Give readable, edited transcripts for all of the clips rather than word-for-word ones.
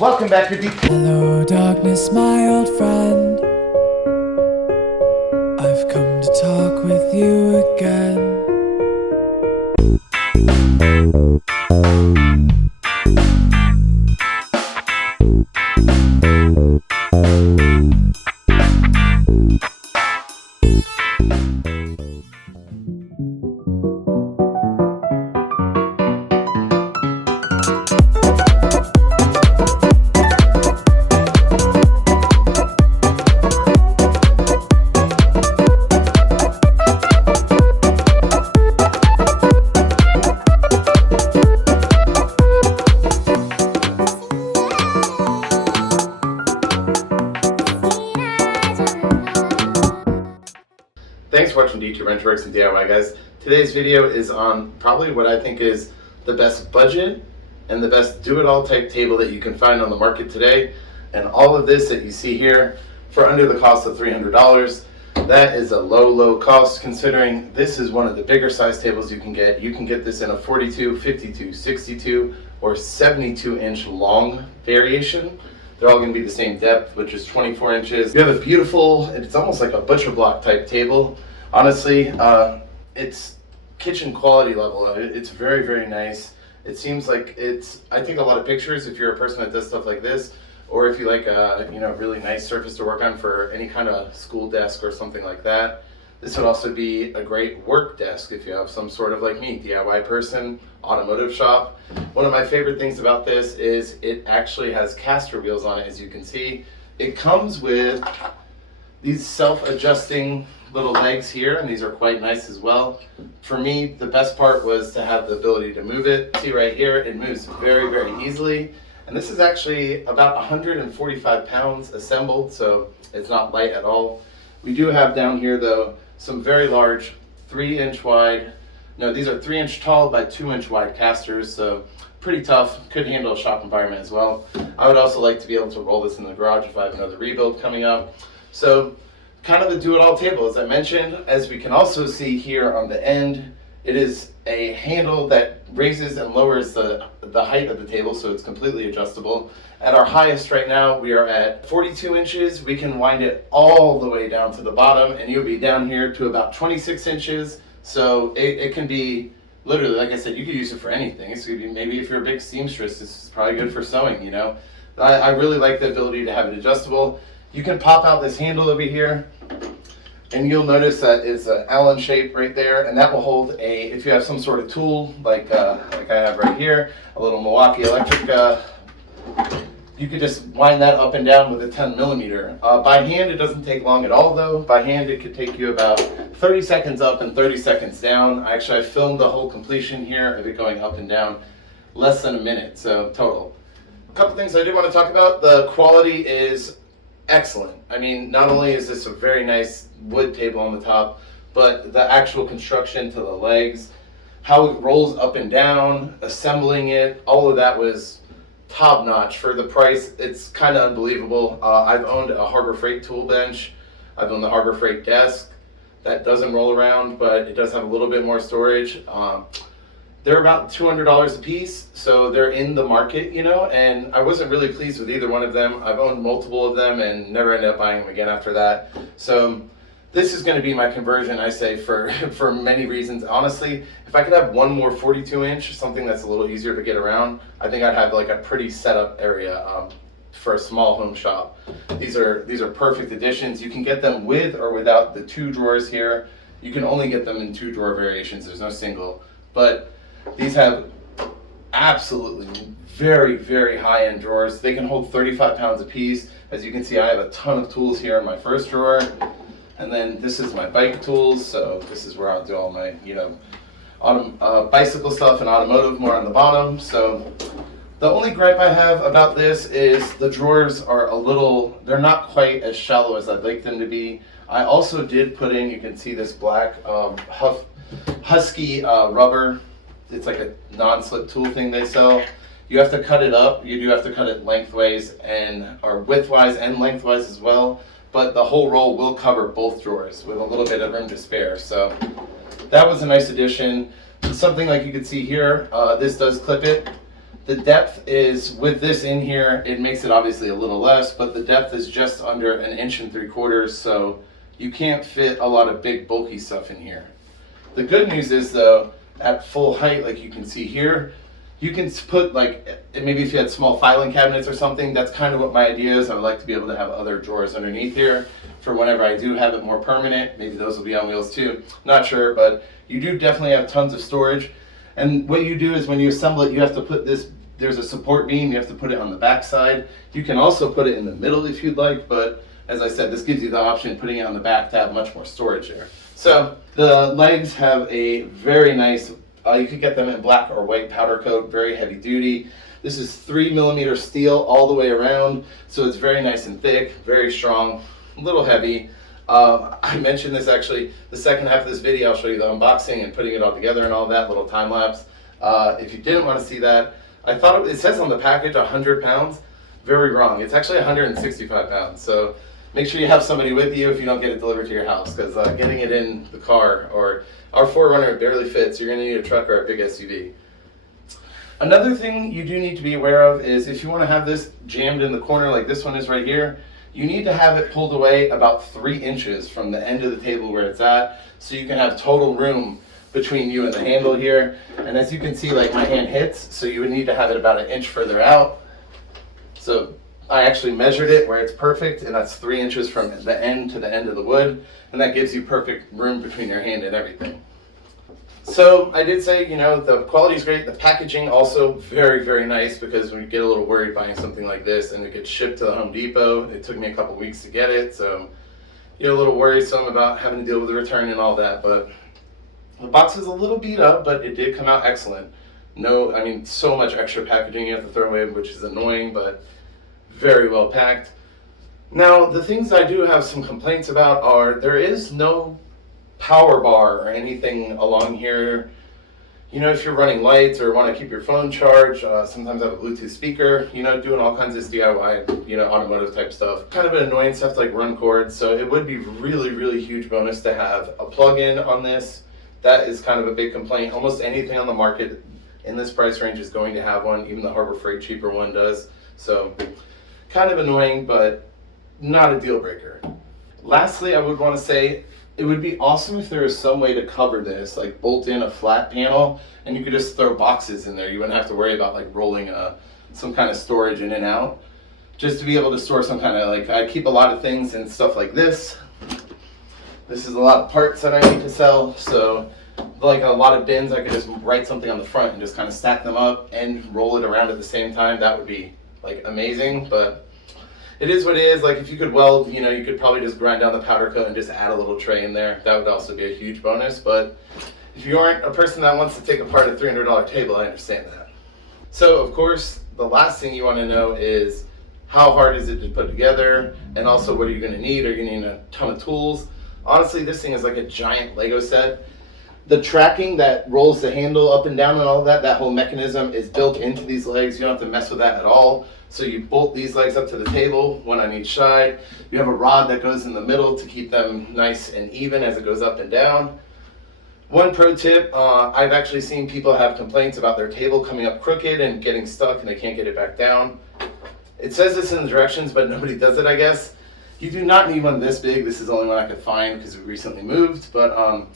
Welcome back to Deep. Hello darkness, my old friend. I've come to talk with you again. Thanks for watching D2 Wrench Works and DIY, guys. Today's video is on probably what I think is the best budget and the best do-it-all type table that you can find on the market today. And all of this that you see here for under the cost of $300. That is a low cost considering this is one of the bigger size tables you can get. You can get this in a 42, 52, 62, or 72 inch long variation. They're all going to be the same depth, which is 24 inches. You have a beautiful, it's almost like a butcher block type table. Honestly, it's kitchen quality level. It's very nice. It seems like I take a lot of pictures if you're a person that does stuff like this, or if you like a really nice surface to work on for any kind of school desk or something like that. This would also be a great work desk if you have some sort of, like me, DIY person, automotive shop. One of my favorite things about this is it actually has caster wheels on it, as you can see. It comes with these self-adjusting little legs here, and these are quite nice as well. For me, the best part was to have the ability to move it. See right here, it moves very easily. And this is actually about 145 pounds assembled, so it's not light at all. We do have down here, though, some very large 3-inch wide, no, these are 3-inch tall by 2-inch wide casters, so pretty tough, could handle a shop environment as well. I would also like to be able to roll this in the garage if I have another rebuild coming up. So kind of a do-it-all table, as I mentioned. As we can also see here on the end, it is a handle that raises and lowers the height of the table, so it's completely adjustable. At our highest right now, we are at 42 inches. We can wind it all the way down to the bottom, and you'll be down here to about 26 inches. So it can be, literally, like I said, you could use it for anything. It's gonna be, maybe if you're a big seamstress, this is probably good for sewing, you know. I really like the ability to have it adjustable. You can pop out this handle over here, and you'll notice that it's an Allen shape right there, and that will hold if you have some sort of tool, like I have right here, a little Milwaukee electric, you could just wind that up and down with a 10 millimeter. By hand, it doesn't take long at all, though. By hand, it could take you about 30 seconds up and 30 seconds down. Actually, I filmed the whole completion here of it going up and down, less than a minute, so total. A couple things I did want to talk about. The quality is excellent. I mean, not only is this a very nice wood table on the top, but the actual construction to the legs, how it rolls up and down, assembling it, all of that was top notch. For the price, it's kind of unbelievable. I've owned a Harbor Freight tool bench. I've owned the Harbor Freight desk. That doesn't roll around, but it does have a little bit more storage. They're about $200 a piece, so they're in the market, you know, and I wasn't really pleased with either one of them. I've owned multiple of them and never ended up buying them again after that. So this is going to be my conversion, I say, for many reasons. Honestly, if I could have one more 42 inch, something that's a little easier to get around, I think I'd have like a pretty setup area for a small home shop. These are perfect additions. You can get them with or without the 2 drawers here. You can only get them in 2 drawer variations. There's no single, but these have absolutely very high-end drawers. They can hold 35 pounds a piece. As you can see, I have a ton of tools here in my first drawer. And then this is my bike tools. So this is where I'll do all my, bicycle stuff and automotive more on the bottom. So the only gripe I have about this is the drawers are they're not quite as shallow as I'd like them to be. I also did put in, you can see this black Husky rubber. It's like a non-slip tool thing they sell. You have to cut it up. You do have to cut it lengthways or widthwise and lengthwise as well. But the whole roll will cover both drawers with a little bit of room to spare. So that was a nice addition. Something like you can see here, this does clip it. The depth is, with this in here, it makes it obviously a little less, but the depth is just under 1 3/4 inches, so you can't fit a lot of big bulky stuff in here. The good news is though, at full height, like you can see here, you can put like, maybe if you had small filing cabinets or something, that's kind of what my idea is. I would like to be able to have other drawers underneath here for whenever I do have it more permanent. Maybe those will be on wheels too, not sure, but you do definitely have tons of storage. And what you do is when you assemble it, you have to put this, there's a support beam, you have to put it on the back side. You can also put it in the middle if you'd like, but as I said, this gives you the option, putting it on the back to have much more storage there. So the legs have a very nice, you could get them in black or white powder coat, very heavy duty. This is 3mm steel all the way around, so it's very nice and thick, very strong, a little heavy. I mentioned this actually, the second half of this video, I'll show you the unboxing and putting it all together and all that, little time lapse. If you didn't want to see that, I thought it says on the package 100 pounds. Very wrong. It's actually 165 pounds. So make sure you have somebody with you if you don't get it delivered to your house, because getting it in the car, or our 4Runner barely fits, you're going to need a truck or a big SUV. Another thing you do need to be aware of is if you want to have this jammed in the corner like this one is right here, you need to have it pulled away about 3 inches from the end of the table where it's at, so you can have total room between you and the handle here. And as you can see, like my hand hits, so you would need to have it about 1 inch further out. So I actually measured it where it's perfect, and that's 3 inches from the end to the end of the wood, and that gives you perfect room between your hand and everything. So I did say, you know, the quality is great. The packaging also very, very nice, because when you get a little worried buying something like this and it gets shipped to the Home Depot, it took me a couple weeks to get it, so you're a little worrisome about having to deal with the return and all that. But the box is a little beat up, but it did come out excellent. No, I mean, so much extra packaging you have to throw away, which is annoying, but very well packed. Now, the things I do have some complaints about are there is no power bar or anything along here. You know, if you're running lights or want to keep your phone charged, sometimes I have a Bluetooth speaker, you know, doing all kinds of DIY, you know, automotive type stuff. Kind of an annoying stuff like run cords, so it would be really, really huge bonus to have a plug-in on this. That is kind of a big complaint. Almost anything on the market in this price range is going to have one, even the Harbor Freight cheaper one does. So kind of annoying, but not a deal breaker. Lastly, I would want to say it would be awesome if there was some way to cover this, like bolt in a flat panel and you could just throw boxes in there. You wouldn't have to worry about like rolling some kind of storage in and out. Just to be able to store some kind of, like, I keep a lot of things and stuff like this. This is a lot of parts that I need to sell, so like a lot of bins, I could just write something on the front and just kind of stack them up and roll it around at the same time. That would be like amazing, but it is what it is. Like if you could weld, you know, you could probably just grind down the powder coat and just add a little tray in there. That would also be a huge bonus, but if you aren't a person that wants to take apart a $300 table, I understand that. So of course, the last thing you want to know is how hard is it to put together, and also what are you going to need? Are you going to need a ton of tools? Honestly, this thing is like a giant Lego set. The tracking that rolls the handle up and down and all of that, that whole mechanism is built into these legs. You don't have to mess with that at all. So you bolt these legs up to the table, one on each side. You have a rod that goes in the middle to keep them nice and even as it goes up and down. One pro tip, I've actually seen people have complaints about their table coming up crooked and getting stuck and they can't get it back down. It says this in the directions, but nobody does it, I guess. You do not need one this big. This is the only one I could find because we recently moved, but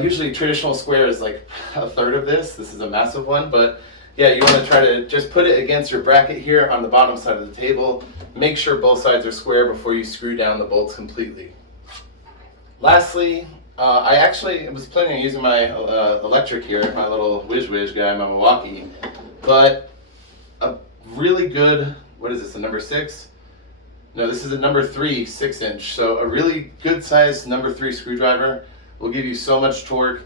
usually traditional square is like a third of this. This is a massive one, but yeah, you want to try to just put it against your bracket here on the bottom side of the table. Make sure both sides are square before you screw down the bolts completely. Lastly, I actually was planning on using my electric here, my little whiz guy, my Milwaukee, but a really good, what is this, a number 6? No, this is a number 3 6-inch. So a really good sized number 3 screwdriver will give you so much torque,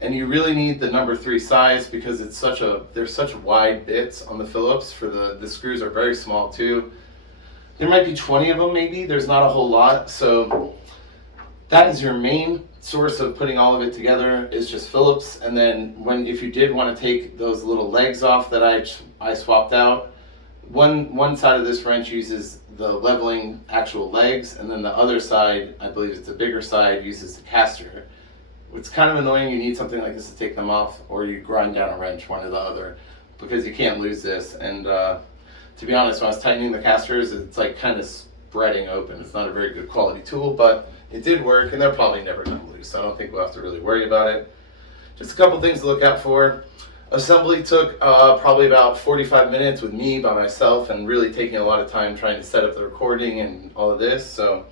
and you really need the number 3 size because it's there's such wide bits on the Phillips. For the screws are very small too. There might be 20 of them maybe. There's not a whole lot. So that is your main source of putting all of it together, is just Phillips. And then if you did want to take those little legs off that I swapped out, one side of this wrench uses the leveling actual legs, and then the other side, I believe it's a bigger side, uses the caster. It's kind of annoying. You need something like this to take them off, or you grind down a wrench, one or the other. because you can't lose this. And to be honest, when I was tightening the casters, it's like kind of spreading open. It's not a very good quality tool, but it did work, and they're probably never going to lose, so I don't think we'll have to really worry about it. Just a couple things to look out for. Assembly took probably about 45 minutes with me by myself, and really taking a lot of time trying to set up the recording and all of this. So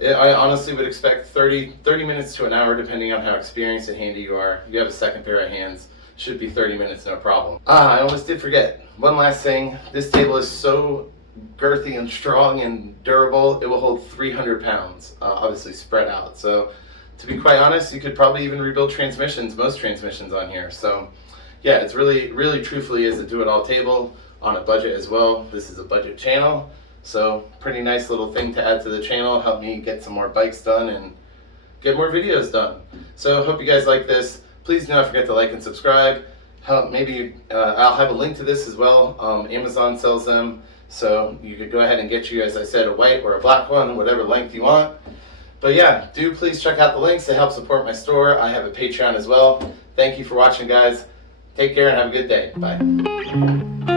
I honestly would expect 30 minutes to an hour, depending on how experienced and handy you are. If you have a second pair of hands, should be 30 minutes, no problem. I almost did forget. One last thing. This table is so girthy and strong and durable, it will hold 300 pounds, obviously spread out. So to be quite honest, you could probably even rebuild most transmissions on here. So yeah, it's really truthfully is a do-it-all table on a budget as well. This is a budget channel, so pretty nice little thing to add to the channel, help me get some more bikes done and get more videos done. So hope you guys like this. Please do not forget to like and subscribe. Maybe I'll have a link to this as well. Amazon sells them, so you could go ahead and get you, as I said, a white or a black one, whatever length you want. But yeah, do please check out the links to help support my store. I have a Patreon as well. Thank you for watching, guys. Take care and have a good day. Bye.